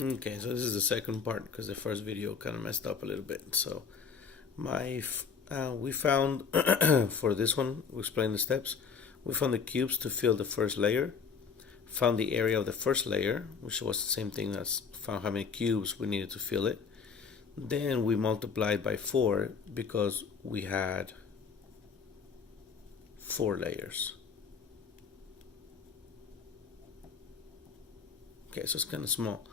Okay, so this is the second part because the first video kind of messed up a little bit. So we found for this one, we explained the steps. We found the cubes to fill the first layer. Found the area of the first layer, which was the same thing as found how many cubes we needed to fill it. Then we multiplied by 4 because we had 4 layers. Okay, so it's kind of small.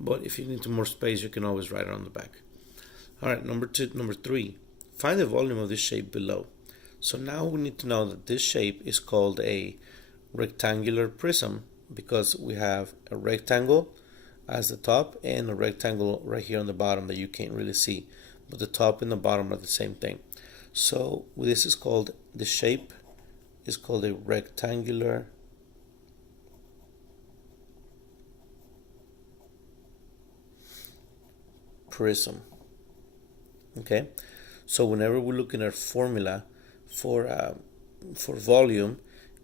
But if you need more space, you can always write it on the back. All right, number 3. Find the volume of this shape below. So now we need to know that this shape is called a rectangular prism because we have a rectangle as the top and a rectangle right here on the bottom that you can't really see, but the top and the bottom are the same thing. So this is called, the shape is called a rectangular prism. Okay, so whenever we're looking at formula for volume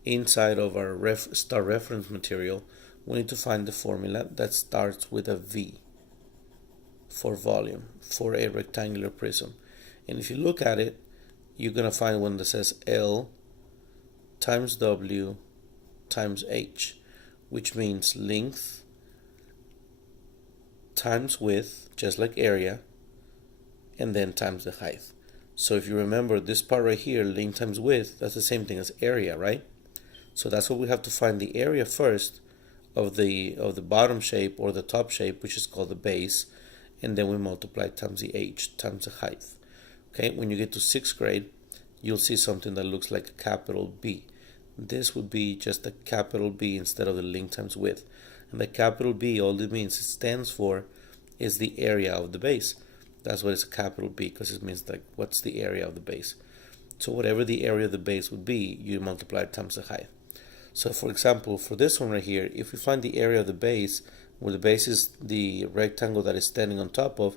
inside of our star reference material, we need to find the formula that starts with a V for volume for a rectangular prism. And if you look at it, you're going to find one that says L times W times H, which means length times width, just like area, and then times the height. So if you remember this part right here, length times width, that's the same thing as area, right? So that's what we have to find the area first of the bottom shape or the top shape, which is called the base, and then we multiply times the h times the height. Okay, when you get to 6th grade, you'll see something that looks like a capital B. This would be just a capital B instead of the length times width. And the capital B, all it means, it stands for, is the area of the base. That's what it's a capital B, because it means like what's the area of the base. So whatever the area of the base would be, you multiply it times the height. So for example, for this one right here, if we find the area of the base, where the base is the rectangle that is standing on top of,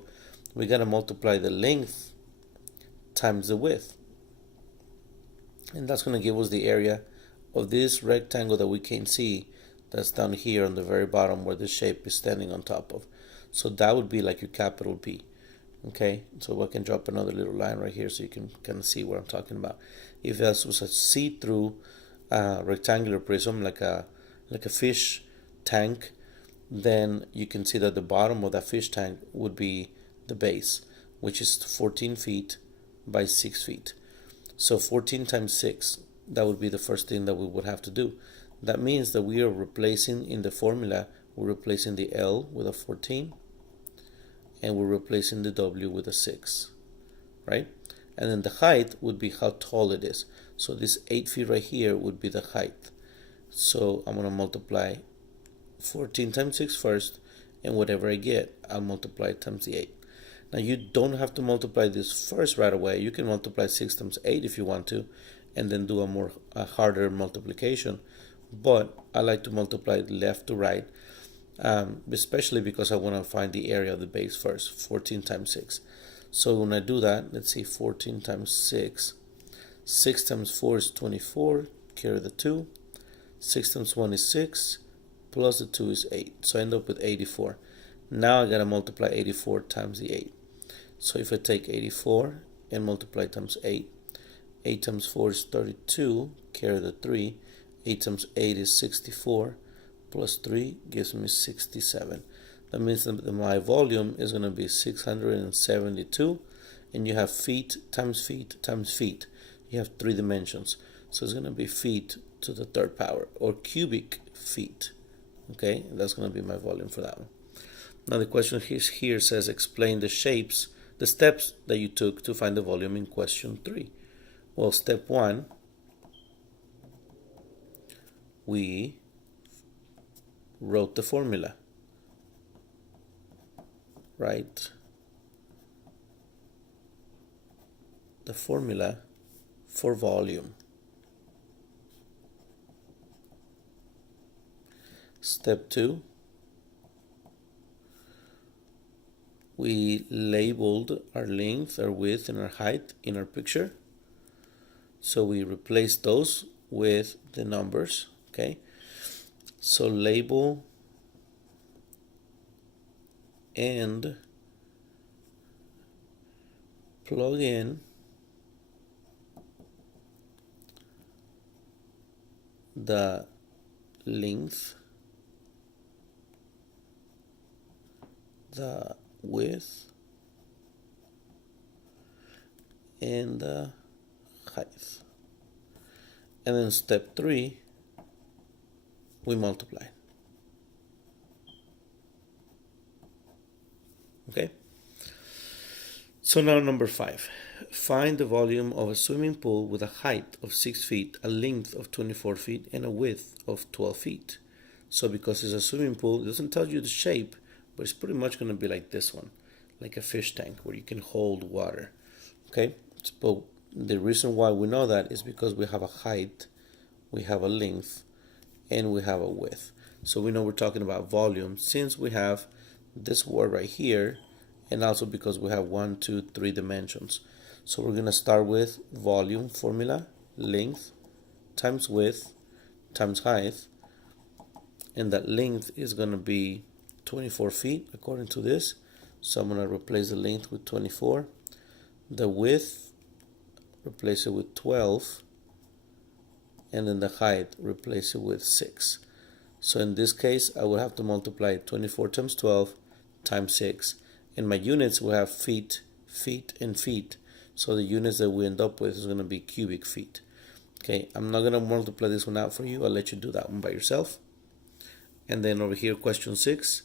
we gotta multiply the length times the width. And that's gonna give us the area of this rectangle that we can see that's down here on the very bottom where this shape is standing on top of. So that would be like your capital B. Okay, so I can drop another little line right here so you can kind of see what I'm talking about. If this was a see-through rectangular prism, like a fish tank, then you can see that the bottom of that fish tank would be the base, which is 14 feet by 6 feet. So 14 times 6, that would be the first thing that we would have to do. That means that we are replacing in the formula, we're replacing the L with a 14 and we're replacing the W with a 6, right? And then the height would be how tall it is. So this 8 feet right here would be the height. So I'm going to multiply 14 times 6 first, and whatever I get, I'll multiply times the 8. Now you don't have to multiply this first right away. You can multiply 6 times 8 if you want to, and then do a harder multiplication. But I like to multiply left to right, especially because I want to find the area of the base first, 14 times 6. So when I do that, let's see, 14 times 6. 6 times 4 is 24, carry the 2. 6 times 1 is 6, plus the 2 is 8. So I end up with 84. Now I got to multiply 84 times the 8. So if I take 84 and multiply times 8, 8 times 4 is 32, carry the 3. 8 times 8 is 64, plus 3 gives me 67. That means that my volume is going to be 672, and you have feet times feet times feet. You have 3 dimensions. So it's going to be feet to the 3rd power, or cubic feet. Okay, and that's going to be my volume for that one. Now the question here says explain the steps that you took to find the volume in question 3. Well, step 1, we wrote the formula, right? The formula for volume. Step 2, we labeled our length, our width, and our height in our picture. So we replaced those with the numbers, okay? So label and plug in the length, the width, and the height. And then step 3, we multiply. Okay? So now number 5. Find the volume of a swimming pool with a height of 6 feet, a length of 24 feet, and a width of 12 feet. So because it's a swimming pool, it doesn't tell you the shape, but it's pretty much going to be like this one, like a fish tank where you can hold water. Okay? But the reason why we know that is because we have a height, we have a length, and we have a width. So we know we're talking about volume since we have this word right here, and also because we have 1, 2, 3 dimensions. So we're going to start with volume formula, length times width times height, and that length is going to be 24 feet according to this. So I'm going to replace the length with 24. The width, replace it with 12, and then the height, replace it with 6. So in this case, I would have to multiply 24 times 12 times 6. And my units will have feet, feet, and feet. So the units that we end up with is going to be cubic feet. Okay, I'm not going to multiply this one out for you. I'll let you do that one by yourself. And then over here, question 6.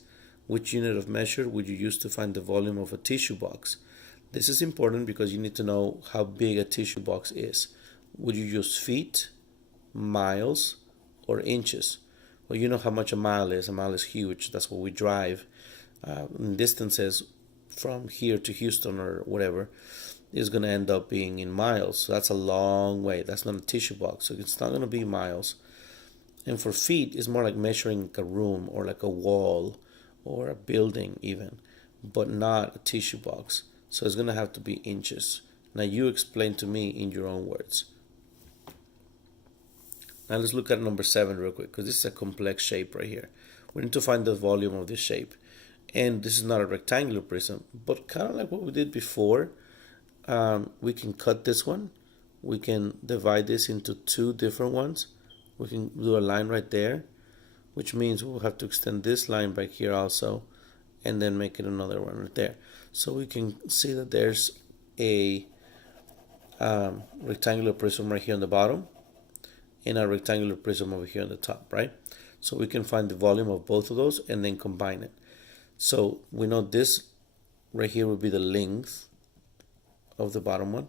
Which unit of measure would you use to find the volume of a tissue box? This is important because you need to know how big a tissue box is. Would you use feet, miles, or inches? Well, you know how much a mile is. A mile is huge. That's what we drive. Distances from here to Houston or whatever is going to end up being in miles. So that's a long way. That's not a tissue box. So it's not going to be miles. And for feet, it's more like measuring a room or like a wall or a building even, but not a tissue box. So it's going to have to be inches. Now you explain to me in your own words. Now let's look at number 7 real quick, because this is a complex shape right here. We need to find the volume of this shape. And this is not a rectangular prism, but kind of like what we did before. We can cut this one. We can divide this into 2 different ones. We can do a line right there, which means we'll have to extend this line back here also, and then make it another one right there. So we can see that there's a rectangular prism right here on the bottom, and a rectangular prism over here on the top, right? So we can find the volume of both of those and then combine it. So we know this right here would be the length of the bottom one,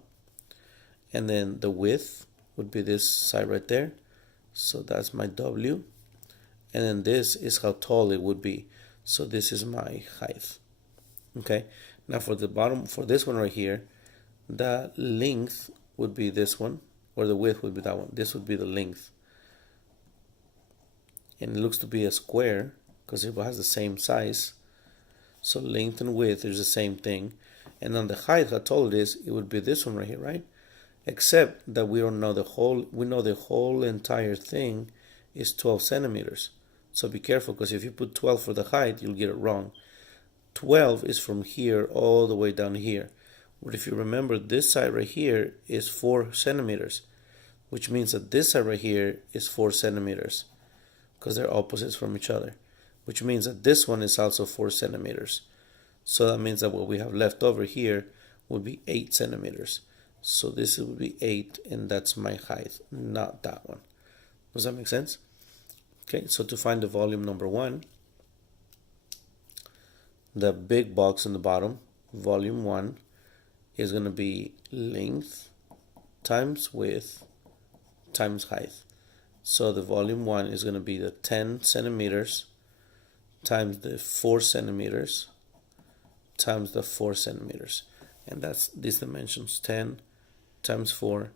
and then the width would be this side right there. So that's my W, and then this is how tall it would be. So this is my height. Okay, now for the bottom, for this one right here, the length would be this one, or the width would be that one. This would be the length, and it looks to be a square because it has the same size. So length and width is the same thing. And on the height, how tall it is, it would be this one right here, right? Except that we don't know the whole, we know the whole entire thing is 12 centimeters. So be careful, because if you put 12 for the height, you'll get it wrong. 12 is from here all the way down here. But if you remember, this side right here is 4 centimeters, which means that this side right here is 4 centimeters, because they're opposites from each other, which means that this one is also 4 centimeters. So that means that what we have left over here would be 8 centimeters. So this would be 8, and that's my height, not that one. Does that make sense? Okay, so to find the volume number 1, the big box in the bottom, volume 1, is going to be length times width times height. So the volume 1 is going to be the 10 centimeters times the 4 centimeters times the 4 centimeters. And that's these dimensions, 10 times 4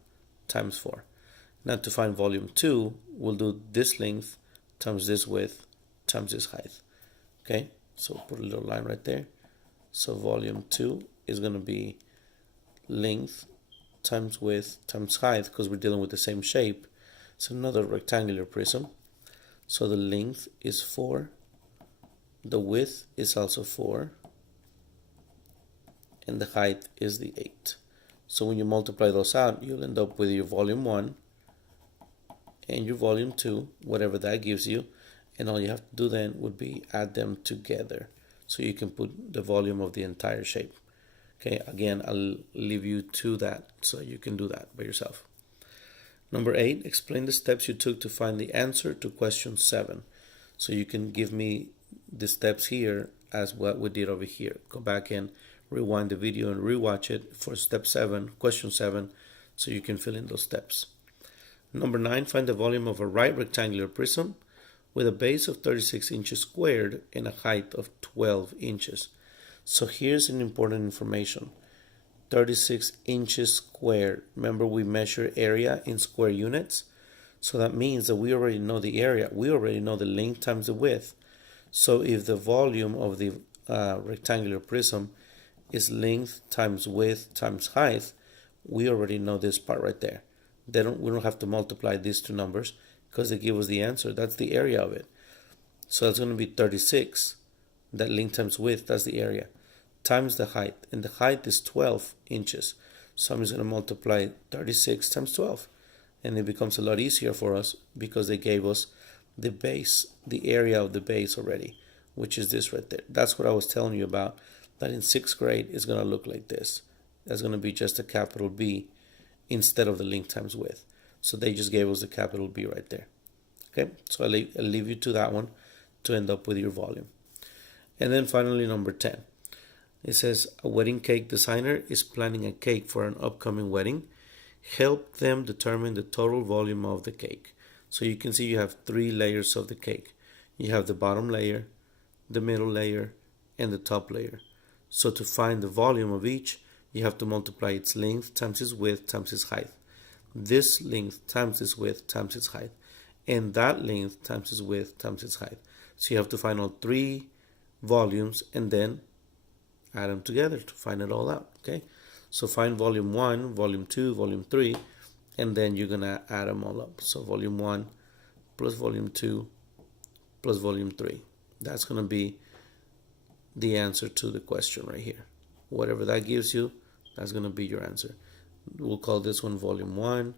times 4. Now to find volume 2, we'll do this length times this width times this height. Okay, so put a little line right there. So volume 2 is going to be length times width times height, because we're dealing with the same shape. It's another rectangular prism. So the length is 4. The width is also 4. and the height is the 8. So when you multiply those out, you'll end up with your volume 1 and your volume 2, whatever that gives you, and all you have to do then would be add them together. So you can put the volume of the entire shape. Okay, again, I'll leave you to that so you can do that by yourself. Number 8, explain the steps you took to find the answer to question 7. So you can give me the steps here as what we did over here. Go back and rewind the video and rewatch it for step 7, question 7, so you can fill in those steps. Number 9, find the volume of a right rectangular prism with a base of 36 inches squared and a height of 12 inches. So here's an important information. 36 inches squared. Remember, we measure area in square units. So that means that we already know the area. We already know the length times the width. So if the volume of the rectangular prism is length times width times height, we already know this part right there. We don't have to multiply these two numbers because they give us the answer. That's the area of it. So that's going to be 36. That length times width, that's the area, times the height. And the height is 12 inches. So I'm just going to multiply 36 times 12. And it becomes a lot easier for us because they gave us the base, the area of the base already, which is this right there. That's what I was telling you about, that in 6th grade is going to look like this. That's going to be just a capital B instead of the length times width. So they just gave us the capital B right there. Okay, so I'll leave you to that one to end up with your volume. And then finally, number 10. It says, a wedding cake designer is planning a cake for an upcoming wedding. Help them determine the total volume of the cake. So you can see you have 3 layers of the cake. You have the bottom layer, the middle layer, and the top layer. So to find the volume of each, you have to multiply its length times its width times its height. This length times its width times its height. And that length times its width times its height. So you have to find all 3 volumes and then add them together to find it all out. Okay, so find volume 1, volume 2, volume 3, and then you're going to add them all up. So volume 1 plus volume 2 plus volume 3. That's going to be the answer to the question right here. Whatever that gives you, that's going to be your answer. We'll call this one volume 1,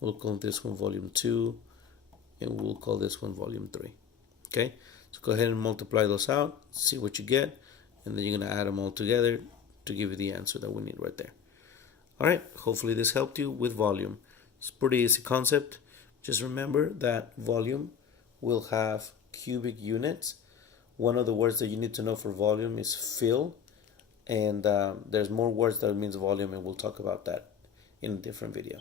we'll call this one volume 2, and we'll call this one volume 3. Okay, so go ahead and multiply those out, see what you get, and then you're going to add them all together to give you the answer that we need right there. All right, hopefully this helped you with volume. It's a pretty easy concept. Just remember that volume will have cubic units. One of the words that you need to know for volume is fill, and there's more words that means volume, and we'll talk about that in a different video.